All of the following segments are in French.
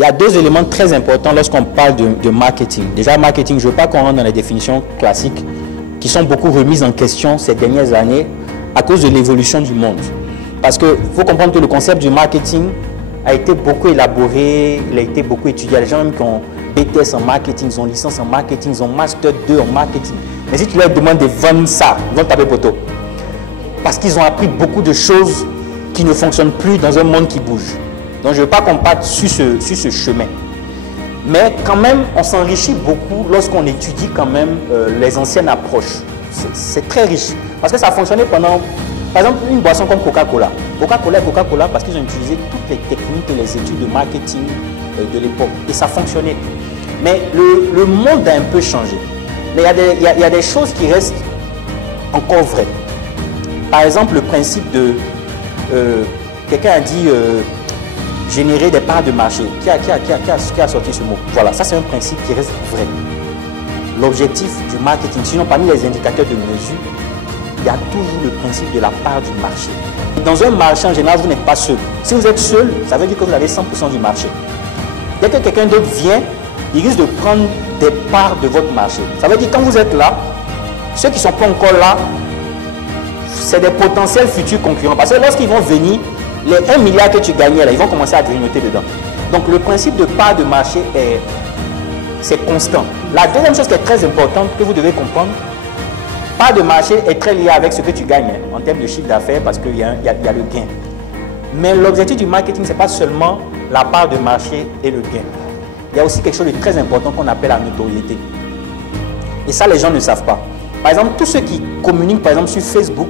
il y a deux éléments très importants lorsqu'on parle de marketing. Déjà, marketing, je ne veux pas qu'on rentre dans les définitions classiques qui sont beaucoup remises en question ces dernières années à cause de l'évolution du monde. Parce qu'il faut comprendre que le concept du marketing a été beaucoup élaboré, il a été beaucoup étudié. Il y a des gens qui ont BTS en marketing, ils ont licence en marketing, ils ont Master 2 en marketing. Mais si tu leur demandes de vendre ça, ils vont taper poteau. Parce qu'ils ont appris beaucoup de choses qui ne fonctionnent plus dans un monde qui bouge. Donc je ne veux pas qu'on parte sur ce chemin. Mais quand même, on s'enrichit beaucoup lorsqu'on étudie quand même les anciennes approches. C'est très riche. Parce que ça a fonctionné pendant, par exemple, une boisson comme Coca-Cola. Coca-Cola est Coca-Cola parce qu'ils ont utilisé toutes les techniques et les études de marketing de l'époque. Et ça fonctionnait. Mais le monde a un peu changé. Mais il y a des choses qui restent encore vraies. Par exemple, le principe de... quelqu'un a dit... générer des parts de marché. Qui a sorti ce mot? Voilà, ça c'est un principe qui reste vrai. L'objectif du marketing, sinon parmi les indicateurs de mesure, il y a toujours le principe de la part du marché. Dans un marché, en général, vous n'êtes pas seul. Si vous êtes seul, ça veut dire que vous avez 100% du marché. Dès que quelqu'un d'autre vient, il risque de prendre des parts de votre marché. Ça veut dire que quand vous êtes là, ceux qui ne sont pas encore là, c'est des potentiels futurs concurrents. Parce que lorsqu'ils vont venir, les 1 milliard que tu gagnais là, ils vont commencer à grignoter dedans. Donc le principe de part de marché c'est constant. La deuxième chose qui est très importante que vous devez comprendre, part de marché est très lié avec ce que tu gagnes en termes de chiffre d'affaires parce qu'il y a le gain. Mais l'objectif du marketing, ce n'est pas seulement la part de marché et le gain. Il y a aussi quelque chose de très important qu'on appelle la notoriété. Et ça, les gens ne savent pas. Par exemple, tous ceux qui communiquent par exemple sur Facebook,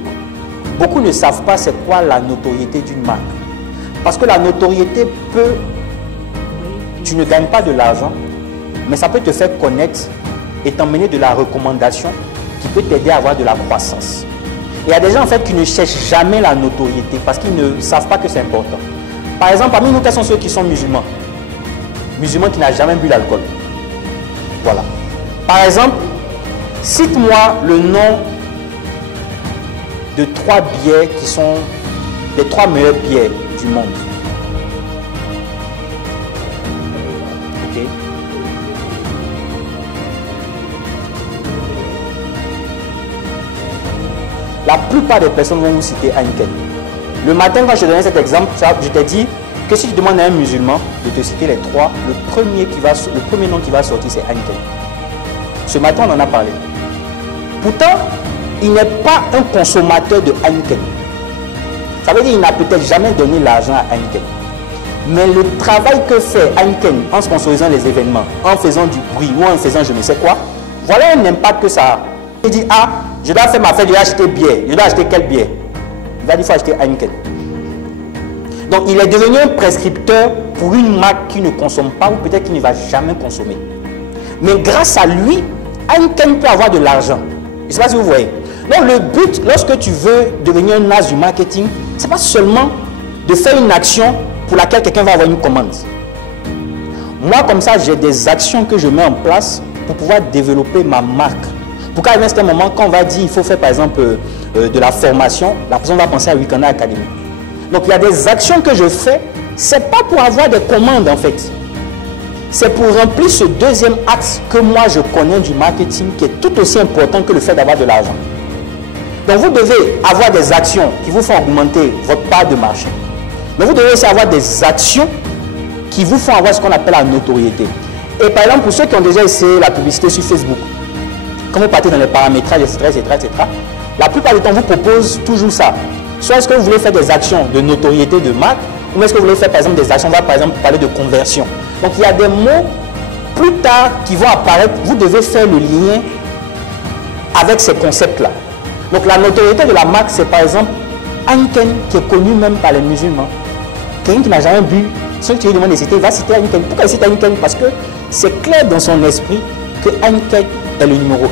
beaucoup ne savent pas c'est quoi la notoriété d'une marque. Parce que la notoriété peut... Tu ne gagnes pas de l'argent, mais ça peut te faire connaître et t'emmener de la recommandation qui peut t'aider à avoir de la croissance. Et il y a des gens en fait qui ne cherchent jamais la notoriété parce qu'ils ne savent pas que c'est important. Par exemple, parmi nous, quels sont ceux qui sont musulmans? Musulmans qui n'ont jamais bu l'alcool. Voilà. Par exemple, cite-moi le nom de 3 bières qui sont les 3 meilleures bières du monde. Ok. La plupart des personnes vont vous citer Heineken. Le matin, quand je donnais cet exemple, je t'ai dit que si tu demandes à un musulman de te citer les 3, le premier nom qui va sortir, c'est Heineken. Ce matin, on en a parlé. Pourtant, il n'est pas un consommateur de Heineken. Ça veut dire qu'il n'a peut-être jamais donné l'argent à Heineken. Mais le travail que fait Heineken en sponsorisant les événements, en faisant du bruit ou en faisant je ne sais quoi, voilà un impact que ça a. Il dit, ah, je dois faire ma fête, je dois acheter bière. Je dois acheter quelle bière? Il va dire, il faut acheter Heineken. Donc, il est devenu un prescripteur pour une marque qui ne consomme pas ou peut-être qui ne va jamais consommer. Mais grâce à lui, Heineken peut avoir de l'argent. Je ne sais pas si vous voyez. Donc le but, lorsque tu veux devenir un as du marketing, ce n'est pas seulement de faire une action pour laquelle quelqu'un va avoir une commande. Moi, comme ça, j'ai des actions que je mets en place pour pouvoir développer ma marque. Pour qu'à un certain moment, quand on va dire il faut faire par exemple de la formation, la personne va penser à Wikanda Academy. Donc il y a des actions que je fais, ce n'est pas pour avoir des commandes en fait. C'est pour remplir ce deuxième axe que moi je connais du marketing qui est tout aussi important que le fait d'avoir de l'argent. Donc vous devez avoir des actions qui vous font augmenter votre part de marché. Mais vous devez aussi avoir des actions qui vous font avoir ce qu'on appelle la notoriété. Et par exemple, pour ceux qui ont déjà essayé la publicité sur Facebook, quand vous partez dans les paramétrages, etc., la plupart du temps, vous propose toujours ça. Soit est-ce que vous voulez faire des actions de notoriété de marque, ou est-ce que vous voulez faire par exemple des actions, on va par exemple parler de conversion. Donc il y a des mots plus tard qui vont apparaître, vous devez faire le lien avec ces concepts-là. Donc la notoriété de la marque, c'est par exemple Heineken qui est connu même par les musulmans. Quelqu'un qui n'a jamais bu, ceux qui lui demandent de citer, il va citer Heineken. Pourquoi il cite Heineken? Parce que c'est clair dans son esprit que Heineken est le numéro 1.